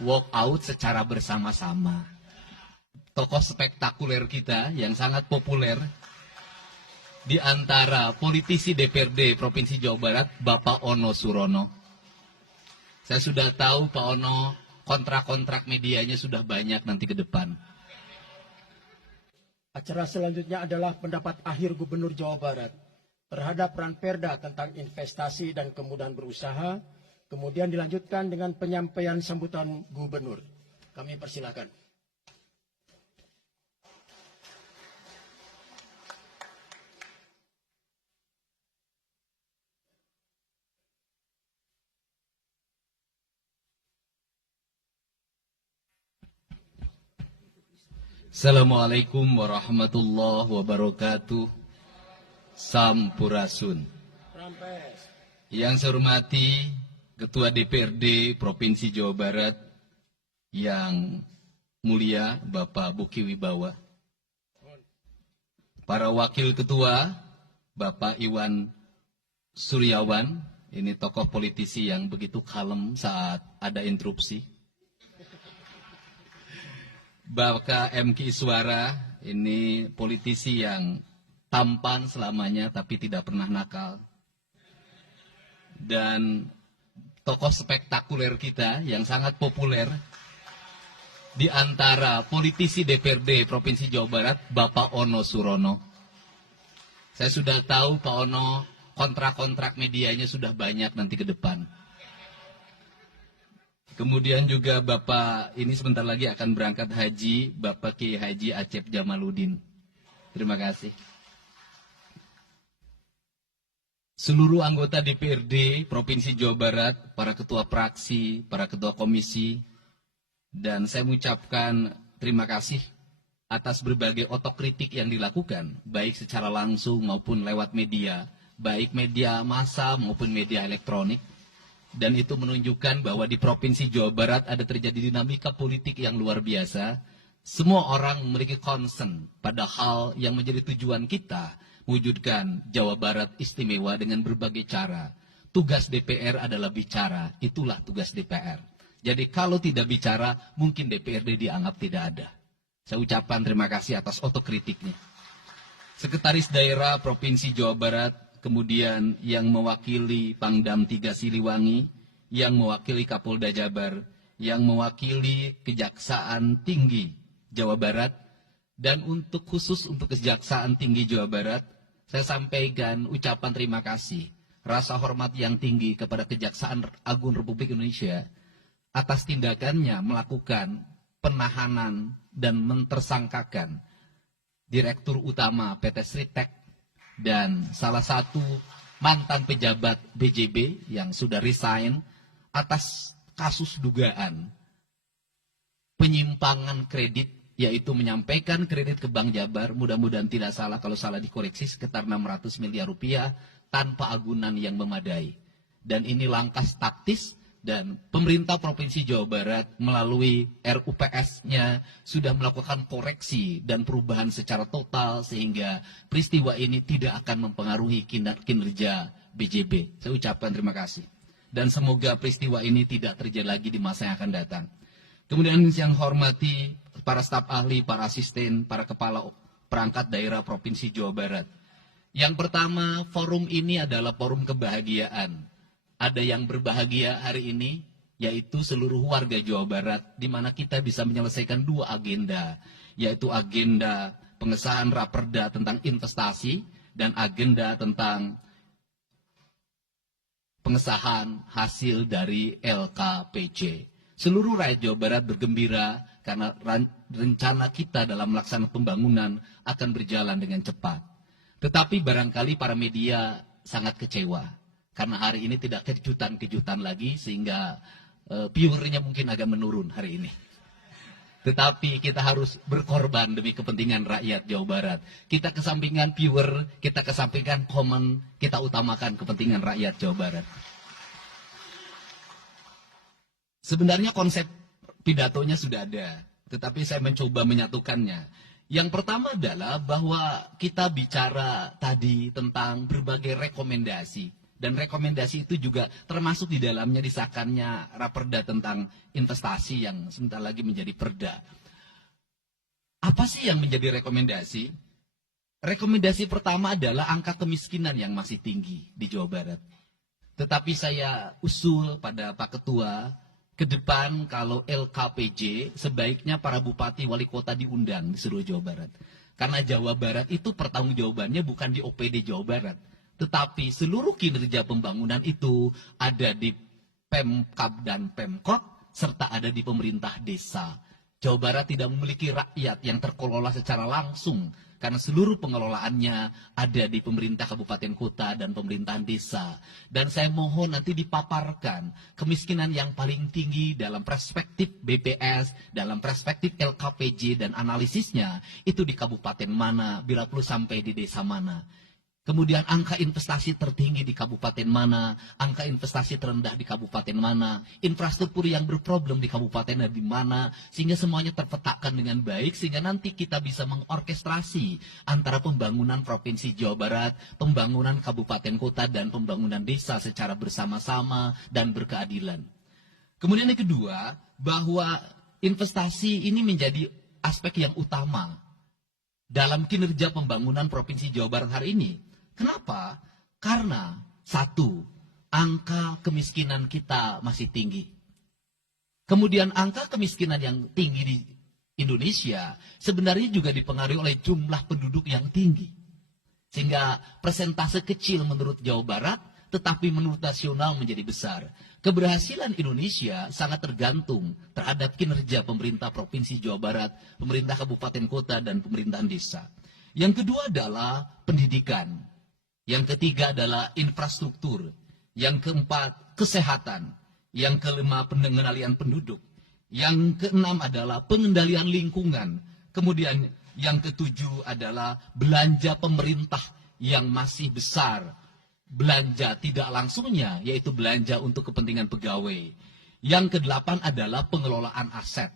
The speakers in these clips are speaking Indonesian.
walk out secara bersama-sama. Tokoh spektakuler kita yang sangat populer di antara politisi DPRD Provinsi Jawa Barat, Bapak Ono Surono. Saya sudah tahu Pak Ono, kontrak-kontrak medianya sudah banyak nanti ke depan. Acara selanjutnya adalah pendapat akhir Gubernur Jawa Barat terhadap Ranperda tentang investasi dan kemudahan berusaha, kemudian dilanjutkan dengan penyampaian sambutan Gubernur. Kami persilakan. Assalamualaikum warahmatullahi wabarakatuh. Sampurasun. Rampes. Yang saya hormati Ketua DPRD Provinsi Jawa Barat yang mulia Bapak Buki Wibawa, para wakil ketua Bapak Iwan Suryawan, ini tokoh politisi yang begitu kalem saat ada interupsi. Bapak M.Ki. Iswara, ini politisi yang tampan selamanya tapi tidak pernah nakal. Dan tokoh spektakuler kita yang sangat populer di antara politisi DPRD Provinsi Jawa Barat, Bapak Ono Surono. Saya sudah tahu Pak Ono, kontrak-kontrak medianya sudah banyak nanti ke depan. Kemudian juga Bapak ini sebentar lagi akan berangkat haji, Bapak Kiai Haji Acep Jamaluddin. Terima kasih. Seluruh anggota DPRD Provinsi Jawa Barat, para ketua fraksi, para ketua komisi, dan saya mengucapkan terima kasih atas berbagai otokritik yang dilakukan, baik secara langsung maupun lewat media, baik media massa maupun media elektronik. Dan itu menunjukkan bahwa di Provinsi Jawa Barat ada terjadi dinamika politik yang luar biasa. Semua orang memiliki concern pada hal yang menjadi tujuan kita, mewujudkan Jawa Barat istimewa dengan berbagai cara. Tugas DPR adalah bicara, itulah tugas DPR. Jadi kalau tidak bicara, mungkin DPRD dianggap tidak ada. Saya ucapkan terima kasih atas otokritiknya. Sekretaris Daerah Provinsi Jawa Barat, kemudian yang mewakili Pangdam 3 Siliwangi, yang mewakili Kapolda Jabar, yang mewakili Kejaksaan Tinggi Jawa Barat, dan untuk khusus untuk Kejaksaan Tinggi Jawa Barat, saya sampaikan ucapan terima kasih, rasa hormat yang tinggi kepada Kejaksaan Agung Republik Indonesia atas tindakannya melakukan penahanan dan mentersangkakan Direktur Utama PT Sritek dan salah satu mantan pejabat BJB yang sudah resign atas kasus dugaan penyimpangan kredit, yaitu menyampaikan kredit ke Bank Jabar, mudah-mudahan tidak salah, kalau salah dikoreksi, sekitar 600 miliar rupiah tanpa agunan yang memadai. Dan ini langkah taktis, dan pemerintah Provinsi Jawa Barat melalui RUPS-nya sudah melakukan koreksi dan perubahan secara total sehingga peristiwa ini tidak akan mempengaruhi kinerja BJB. Saya ucapkan terima kasih. Dan semoga peristiwa ini tidak terjadi lagi di masa yang akan datang. Kemudian yang hormati para staf ahli, para asisten, para kepala perangkat daerah Provinsi Jawa Barat. Yang pertama, forum ini adalah forum kebahagiaan. Ada yang berbahagia hari ini, yaitu seluruh warga Jawa Barat, di mana kita bisa menyelesaikan dua agenda, yaitu agenda pengesahan Raperda tentang investasi dan agenda tentang pengesahan hasil dari LKPJ. Seluruh rakyat Jawa Barat bergembira karena rencana kita dalam melaksanakan pembangunan akan berjalan dengan cepat. Tetapi barangkali para media sangat kecewa. Karena hari ini tidak kejutan-kejutan lagi, sehingga viewernya mungkin agak menurun hari ini. Tetapi kita harus berkorban demi kepentingan rakyat Jawa Barat. Kita kesampingkan viewer, kita kesampingkan komen, kita utamakan kepentingan rakyat Jawa Barat. Sebenarnya konsep pidatonya sudah ada, tetapi saya mencoba menyatukannya. Yang pertama adalah bahwa kita bicara tadi tentang berbagai rekomendasi Dan rekomendasi itu juga termasuk di dalamnya disahkannya Raperda tentang investasi yang sebentar lagi menjadi perda. Apa sih yang menjadi rekomendasi? Rekomendasi pertama adalah angka kemiskinan yang masih tinggi di Jawa Barat. Tetapi saya usul pada Pak Ketua, ke depan kalau LKPJ sebaiknya para bupati wali kota diundang di seluruh Jawa Barat. Karena Jawa Barat itu pertanggungjawabannya bukan di OPD Jawa Barat. Tetapi seluruh kinerja pembangunan itu ada di Pemkab dan Pemkot, serta ada di pemerintah desa. Jawa Barat tidak memiliki rakyat yang terkelola secara langsung, karena seluruh pengelolaannya ada di pemerintah kabupaten kota dan pemerintahan desa. Dan saya mohon nanti dipaparkan kemiskinan yang paling tinggi dalam perspektif BPS, dalam perspektif LKPJ dan analisisnya, itu di kabupaten mana, bila perlu sampai di desa mana. Kemudian angka investasi tertinggi di kabupaten mana, angka investasi terendah di kabupaten mana, infrastruktur yang berproblem di kabupaten di mana, sehingga semuanya terpetakan dengan baik, sehingga nanti kita bisa mengorkestrasi antara pembangunan Provinsi Jawa Barat, pembangunan kabupaten kota, dan pembangunan desa secara bersama-sama dan berkeadilan. Kemudian yang kedua, bahwa investasi ini menjadi aspek yang utama dalam kinerja pembangunan Provinsi Jawa Barat hari ini. Kenapa? Karena satu, angka kemiskinan kita masih tinggi. Kemudian angka kemiskinan yang tinggi di Indonesia sebenarnya juga dipengaruhi oleh jumlah penduduk yang tinggi. Sehingga persentase kecil menurut Jawa Barat, tetapi menurut nasional menjadi besar. Keberhasilan Indonesia sangat tergantung terhadap kinerja pemerintah Provinsi Jawa Barat, pemerintah kabupaten kota, dan pemerintahan desa. Yang kedua adalah pendidikan. Yang ketiga adalah infrastruktur. Yang keempat, kesehatan. Yang kelima, pengendalian penduduk. Yang keenam adalah pengendalian lingkungan. Kemudian yang ketujuh adalah belanja pemerintah yang masih besar. Belanja tidak langsungnya, yaitu belanja untuk kepentingan pegawai. Yang kedelapan adalah pengelolaan aset.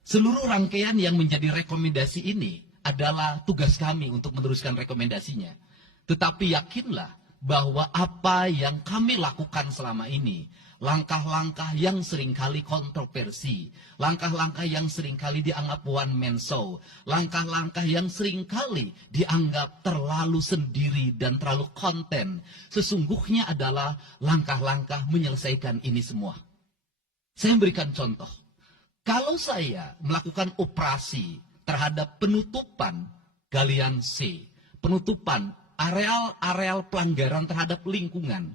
Seluruh rangkaian yang menjadi rekomendasi ini adalah tugas kami untuk meneruskan rekomendasinya. Tetapi yakinlah bahwa apa yang kami lakukan selama ini, langkah-langkah yang seringkali kontroversi, langkah-langkah yang seringkali dianggap one man show, langkah-langkah yang seringkali dianggap terlalu sendiri dan terlalu konten, sesungguhnya adalah langkah-langkah menyelesaikan ini semua. Saya memberikan contoh. Kalau saya melakukan operasi terhadap penutupan galian C, penutupan areal-areal pelanggaran terhadap lingkungan,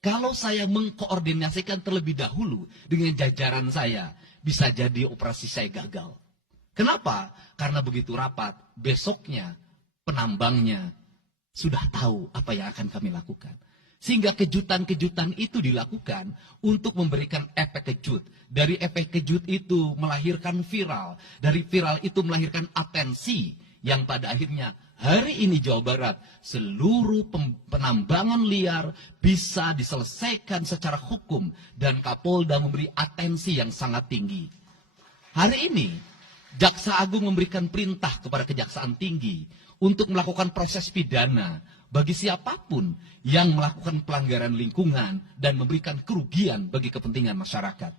kalau saya mengkoordinasikan terlebih dahulu dengan jajaran saya, bisa jadi operasi saya gagal. Kenapa? Karena begitu rapat, besoknya penambangnya sudah tahu apa yang akan kami lakukan. Sehingga kejutan-kejutan itu dilakukan untuk memberikan efek kejut. Dari efek kejut itu melahirkan viral. Dari viral itu melahirkan atensi yang pada akhirnya hari ini Jawa Barat, seluruh penambangan liar bisa diselesaikan secara hukum dan Kapolda memberi atensi yang sangat tinggi. Hari ini, Jaksa Agung memberikan perintah kepada Kejaksaan Tinggi untuk melakukan proses pidana bagi siapapun yang melakukan pelanggaran lingkungan dan memberikan kerugian bagi kepentingan masyarakat.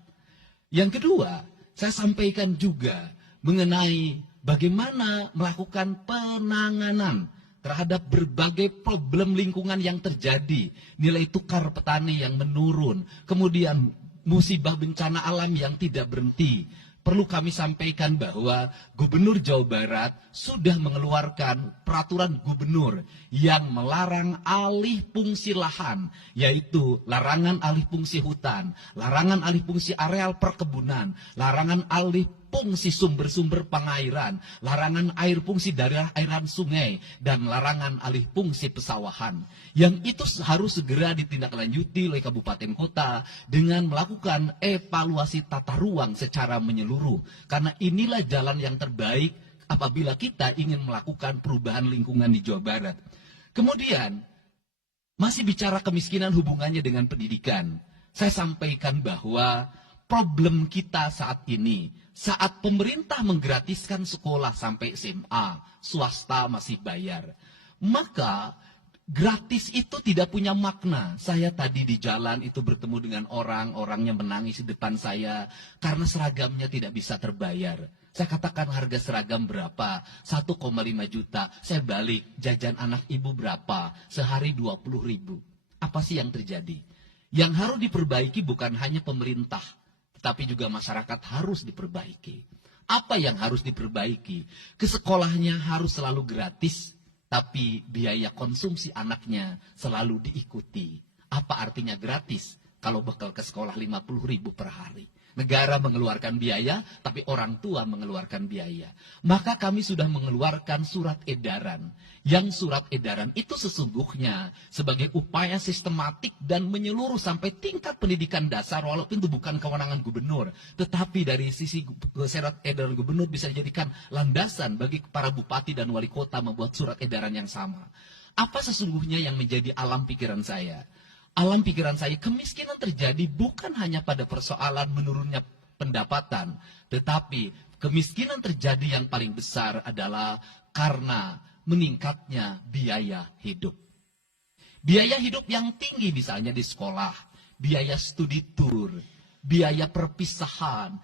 Yang kedua, saya sampaikan juga mengenai bagaimana melakukan penanganan terhadap berbagai problem lingkungan yang terjadi. Nilai tukar petani yang menurun. Kemudian musibah bencana alam yang tidak berhenti. Perlu kami sampaikan bahwa Gubernur Jawa Barat sudah mengeluarkan peraturan gubernur yang melarang alih fungsi lahan, yaitu larangan alih fungsi hutan, larangan alih fungsi areal perkebunan, larangan alih fungsi sumber-sumber pengairan, larangan air fungsi dari airan sungai, dan larangan alih fungsi pesawahan. Yang itu harus segera ditindaklanjuti oleh kabupaten kota dengan melakukan evaluasi tata ruang secara menyeluruh. Karena inilah jalan yang terbaik apabila kita ingin melakukan perubahan lingkungan di Jawa Barat. Kemudian, masih bicara kemiskinan hubungannya dengan pendidikan. Saya sampaikan bahwa problem kita saat ini, saat pemerintah menggratiskan sekolah sampai SMA, swasta masih bayar. Maka Gratis itu tidak punya makna. Saya tadi di jalan itu bertemu dengan orang, orangnya menangis di depan saya karena seragamnya tidak bisa terbayar. Saya katakan harga seragam berapa? 1,5 juta. Saya balik, jajan anak ibu berapa? Sehari 20.000. Apa sih yang terjadi? Yang harus diperbaiki bukan hanya pemerintah, tetapi juga masyarakat harus diperbaiki. Apa yang harus diperbaiki? Ke sekolahnya harus selalu gratis, tapi biaya konsumsi anaknya selalu diikuti. Apa artinya gratis kalau bekal ke sekolah 50.000 per hari? Negara mengeluarkan biaya, tapi orang tua mengeluarkan biaya. Maka kami sudah mengeluarkan surat edaran. Yang surat edaran itu sesungguhnya sebagai upaya sistematik dan menyeluruh sampai tingkat pendidikan dasar, walaupun itu bukan kewenangan gubernur. Tetapi dari sisi surat edaran gubernur bisa dijadikan landasan bagi para bupati dan wali kota membuat surat edaran yang sama. Apa sesungguhnya yang menjadi alam pikiran saya? Alam pikiran saya, kemiskinan terjadi bukan hanya pada persoalan menurunnya pendapatan, tetapi kemiskinan terjadi yang paling besar adalah karena meningkatnya biaya hidup. Biaya hidup yang tinggi misalnya di sekolah, biaya studi tour, biaya perpisahan,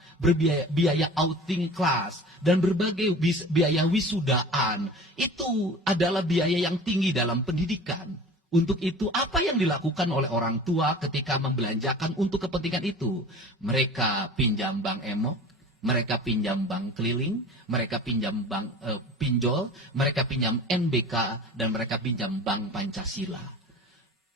biaya outing kelas, dan berbagai biaya wisudaan, itu adalah biaya yang tinggi dalam pendidikan. Untuk itu, apa yang dilakukan oleh orang tua ketika membelanjakan untuk kepentingan itu? Mereka pinjam bank emok, mereka pinjam bank keliling, mereka pinjam bank pinjol, mereka pinjam NBK, dan mereka pinjam bank Pancasila.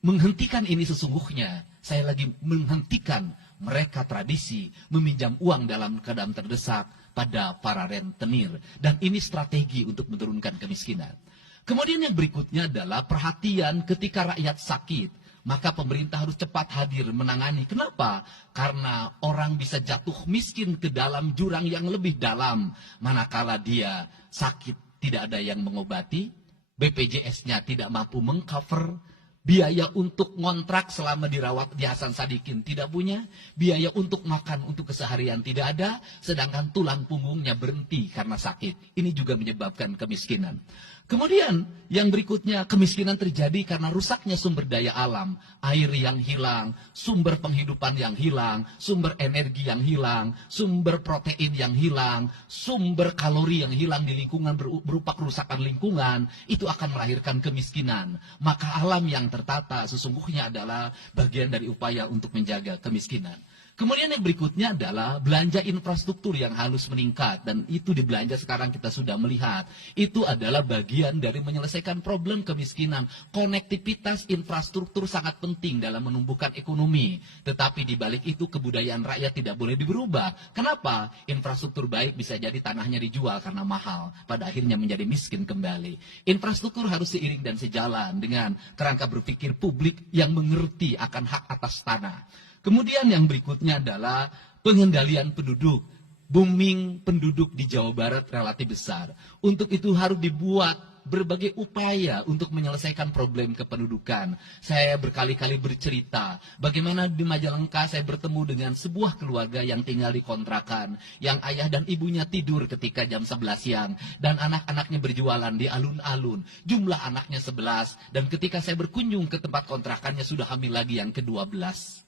Menghentikan ini sesungguhnya, saya lagi menghentikan mereka tradisi meminjam uang dalam keadaan terdesak pada para rentenir. Dan ini strategi untuk menurunkan kemiskinan. Kemudian yang berikutnya adalah perhatian ketika rakyat sakit. Maka pemerintah harus cepat hadir menangani. Kenapa? Karena orang bisa jatuh miskin ke dalam jurang yang lebih dalam. Manakala dia sakit tidak ada yang mengobati, BPJS-nya tidak mampu mengcover, biaya untuk ngontrak selama dirawat di Hasan Sadikin tidak punya, biaya untuk makan untuk keseharian tidak ada, sedangkan tulang punggungnya berhenti karena sakit. Ini juga menyebabkan kemiskinan. Kemudian yang berikutnya, kemiskinan terjadi karena rusaknya sumber daya alam. Air yang hilang, sumber penghidupan yang hilang, sumber energi yang hilang, sumber protein yang hilang, sumber kalori yang hilang di lingkungan berupa kerusakan lingkungan. Itu akan melahirkan kemiskinan. Maka alam yang tertata sesungguhnya adalah bagian dari upaya untuk menjaga kemiskinan. Kemudian yang berikutnya adalah belanja infrastruktur yang harus meningkat. Dan itu di belanja sekarang kita sudah melihat. Itu adalah bagian dari menyelesaikan problem kemiskinan. Konektivitas infrastruktur sangat penting dalam menumbuhkan ekonomi. Tetapi di balik itu kebudayaan rakyat tidak boleh diberubah. Kenapa? Infrastruktur baik bisa jadi tanahnya dijual karena mahal. Pada akhirnya menjadi miskin kembali. Infrastruktur harus seiring dan sejalan dengan kerangka berpikir publik yang mengerti akan hak atas tanah. Kemudian yang berikutnya adalah pengendalian penduduk. Booming penduduk di Jawa Barat relatif besar. Untuk itu harus dibuat berbagai upaya untuk menyelesaikan problem kependudukan. Saya berkali-kali bercerita bagaimana di Majalengka saya bertemu dengan sebuah keluarga yang tinggal di kontrakan, yang ayah dan ibunya tidur ketika jam 11 siang, dan anak-anaknya berjualan di alun-alun. Jumlah anaknya 11, dan ketika saya berkunjung ke tempat kontrakannya sudah hamil lagi yang ke-12.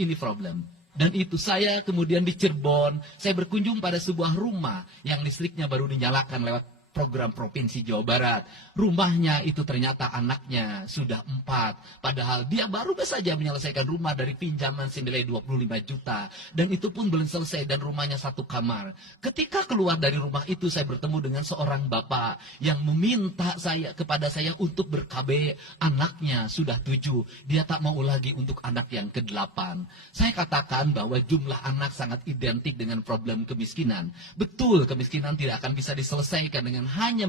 Ini problem. Dan itu saya kemudian di Cirebon, saya berkunjung pada sebuah rumah yang listriknya baru dinyalakan lewat program Provinsi Jawa Barat. Rumahnya itu ternyata anaknya sudah 4. Padahal dia baru saja menyelesaikan rumah dari pinjaman senilai 25 juta. Dan itu pun belum selesai dan rumahnya 1 kamar. Ketika keluar dari rumah itu saya bertemu dengan seorang bapak yang meminta kepada saya untuk ber-KB. Anaknya sudah 7. Dia tak mau lagi untuk anak yang ke-8. Saya katakan bahwa jumlah anak sangat identik dengan problem kemiskinan. Betul, kemiskinan tidak akan bisa diselesaikan dengan hanya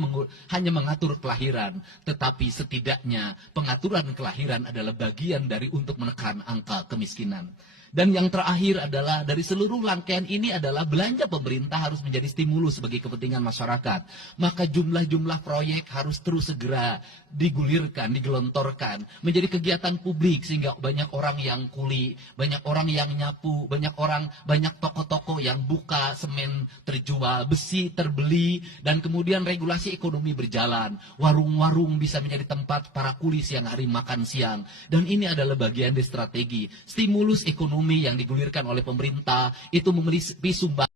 mengatur kelahiran, tetapi setidaknya pengaturan kelahiran adalah bagian dari untuk menekan angka kemiskinan. Dan yang terakhir adalah dari seluruh rangkaian ini adalah belanja pemerintah harus menjadi stimulus bagi kepentingan masyarakat. Maka jumlah-jumlah proyek harus terus segera digulirkan, digelontorkan menjadi kegiatan publik sehingga banyak orang yang kuli, banyak orang yang nyapu, banyak toko-toko yang buka, semen terjual, besi terbeli, dan kemudian regulasi ekonomi berjalan. Warung-warung bisa menjadi tempat para kuli siang hari makan siang. Dan ini adalah bagian dari strategi stimulus ekonomi yang digulirkan oleh pemerintah itu memiliki sumbangan